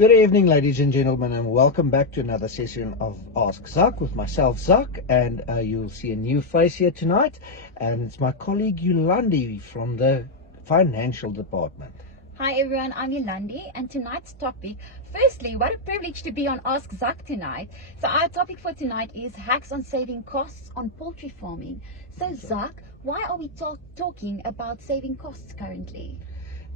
Good evening, ladies and gentlemen, and welcome back to another session of Ask Zak with myself, Zak, and you'll see a new face here tonight, and it's my colleague Yolandi from the financial department. Hi everyone, I'm Yolandi, and tonight's topic, firstly, what a privilege to be on Ask Zak tonight. So our topic for tonight is hacks on saving costs on poultry farming. So Zak, why are we talking about saving costs currently?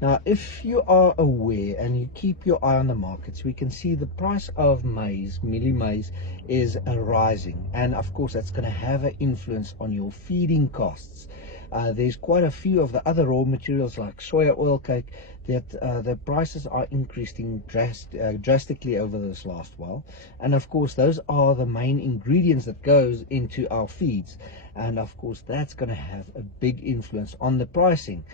Now, if you are aware and you keep your eye on the markets, we can see the price of maize, mealie maize, is rising. And of course, that's going to have an influence on your feeding costs. There's quite a few of the other raw materials like soya oil cake that the prices are increasing drastically over this last while. And of course, those are the main ingredients that goes into our feeds. And of course, that's going to have a big influence on the pricing.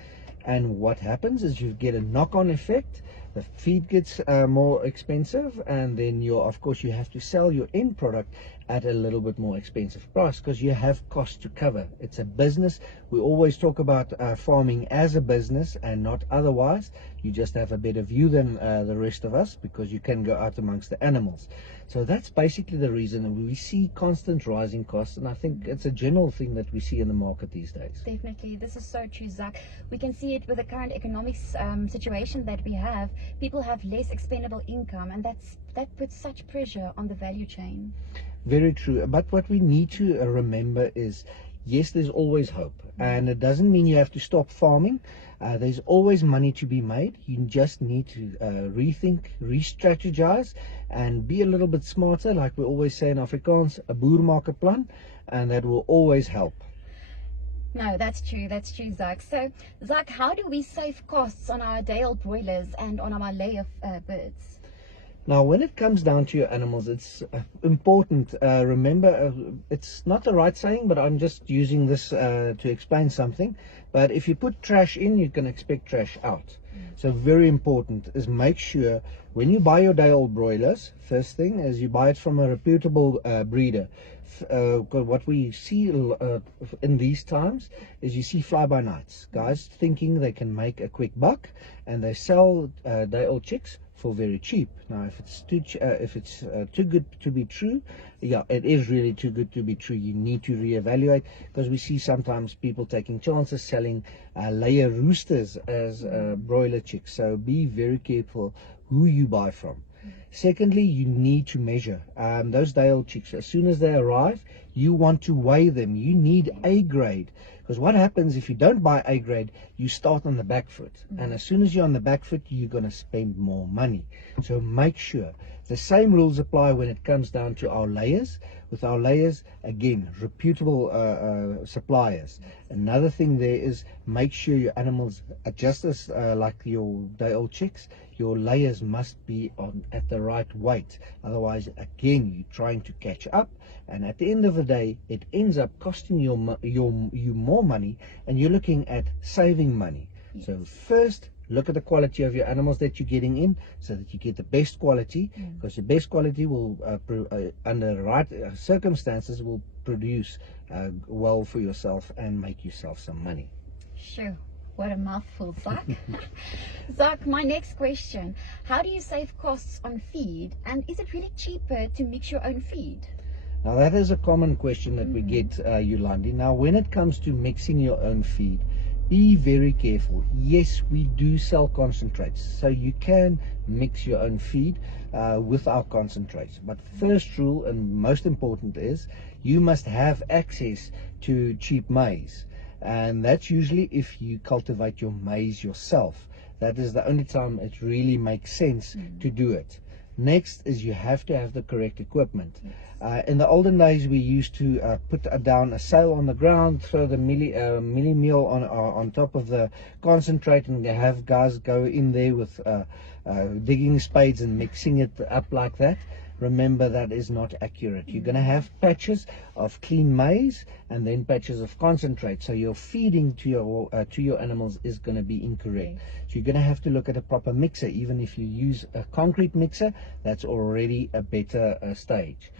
And what happens is you get a knock-on effect. The feed gets more expensive, and then of course you have to sell your end product at a little bit more expensive price because you have costs to cover. It's a business. We always talk about farming as a business and not otherwise. You just have a better view than the rest of us because you can go out amongst the animals. So that's basically the reason we see constant rising costs, and I think it's a general thing that we see in the market these days. Definitely, this is so true, Zak. We can see it with the current economic situation that we have. People have less expendable income, and that puts such pressure on the value chain. Very true. But what we need to remember is, yes, there's always hope, and it doesn't mean you have to stop farming. There's always money to be made. You just need to rethink, re-strategize, and be a little bit smarter. Like we always say in Afrikaans, 'n boer maak 'n plan, and that will always help. No, that's true, Zak. So, Zak, how do we save costs on our day-old broilers and on our layer birds? Now, when it comes down to your animals, it's important. Remember, it's not the right saying, but I'm just using this to explain something. But if you put trash in, you can expect trash out. So very important is make sure when you buy your day-old broilers, first thing is you buy it from a reputable breeder. What we see in these times is you see fly-by-nights, guys thinking they can make a quick buck, and they sell day-old chicks for very cheap. Now, if it's too good to be true, yeah, it is really too good to be true. You need to reevaluate, because we see sometimes people taking chances selling layer roosters as broiler chicks. So be very careful who you buy from. Secondly, you need to measure those day-old chicks. As soon as they arrive, you want to weigh them. You need A grade, because what happens if you don't buy A grade, you start on the back foot, and as soon as you're on the back foot, you're going to spend more money. So make sure the same rules apply when it comes down to our layers. With our layers, again, reputable suppliers. Another thing there is make sure your animals are just as like your day-old chicks. Your layers must be at the right weight. Otherwise, again, you're trying to catch up, and at the end of the day, it ends up costing you more money, and you're looking at saving money. Yes. So first, look at the quality of your animals that you're getting in, so that you get the best quality, because the best quality will, under the right circumstances, will produce well for yourself and make yourself some money. Sure. What a mouthful, Zak. Zak, my next question. How do you save costs on feed, and is it really cheaper to mix your own feed? Now, that is a common question that we get, Yolandi. Now, when it comes to mixing your own feed, be very careful. Yes, we do sell concentrates, so you can mix your own feed with our concentrates. But first rule and most important is you must have access to cheap maize. And that's usually if you cultivate your maize yourself. That is the only time it really makes sense to do it. Next is you have to have the correct equipment. In the olden days, we used to put down a sail on the ground, throw the millie meal on top of the concentrate, and have guys go in there with digging spades and mixing it up like that. Remember, that is not accurate. You're going to have patches of clean maize and then patches of concentrate, so your feeding to your animals is going to be incorrect. So you're going to have to look at a proper mixer. Even if you use a concrete mixer, that's already a better stage.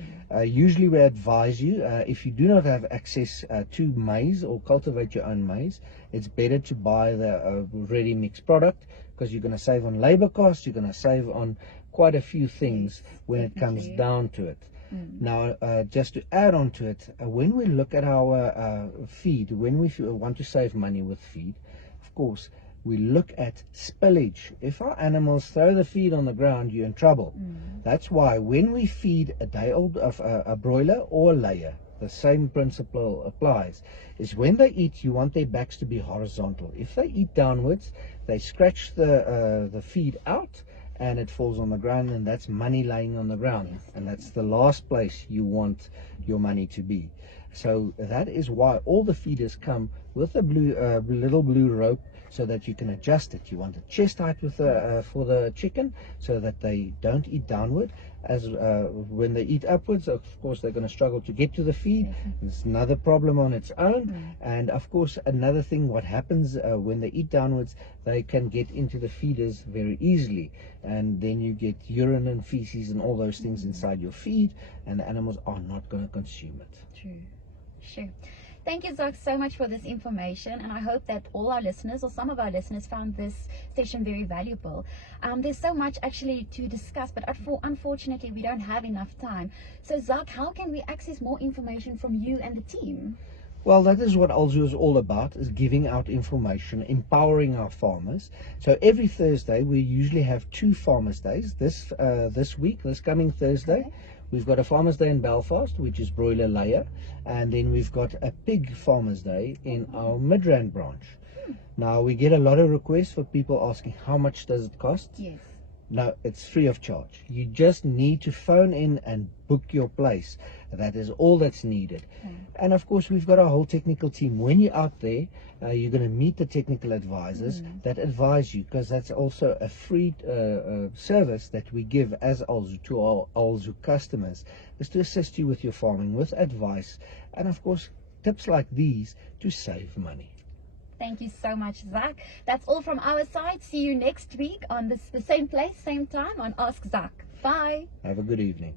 Usually we advise you, if you do not have access to maize or cultivate your own maize, it's better to buy the ready mixed product, because you're going to save on labor costs, you're going to save on quite a few things when it comes down to it. Now, just to add on to it, when we look at our feed, when we want to save money with feed, of course, we look at spillage. If our animals throw the feed on the ground, you're in trouble. That's why when we feed a day-old of a broiler or a layer, the same principle applies, is when they eat, you want their backs to be horizontal. If they eat downwards, they scratch the feed out and it falls on the ground, and that's money laying on the ground, and that's the last place you want your money to be. So that is why all the feeders come with a little blue rope, so that you can adjust it. You want a chest height with for the chicken, so that they don't eat downward. As when they eat upwards, of course, they're going to struggle to get to the feed. It's another problem on its own. And of course, another thing, what happens when they eat downwards, they can get into the feeders very easily, and then you get urine and feces and all those things inside your feed, and the animals are not going to consume it. True. Sure. Thank you, Zach, so much for this information, and I hope that all our listeners, or some of our listeners, found this session very valuable. There's so much actually to discuss, but unfortunately we don't have enough time. So Zach, how can we access more information from you and the team? Well, that is what ALZU is all about, is giving out information, empowering our farmers. So every Thursday we usually have 2 farmers days. This coming Thursday, we've got a Farmers Day in Belfast, which is broiler layer, and then we've got a pig Farmers Day in our Midrand branch. Now, we get a lot of requests for people asking, how much does it cost? Yes. No, it's free of charge. You just need to phone in and book your place. That is all that's needed. And of course, we've got our whole technical team. When you're out there, you're going to meet the technical advisors that advise you, because that's also a free service that we give as ALZU to our ALZU customers, is to assist you with your farming, with advice, and of course, tips like these to save money. Thank you so much, Zach. That's all from our side. See you next week on the same place, same time on Ask Zach. Bye. Have a good evening.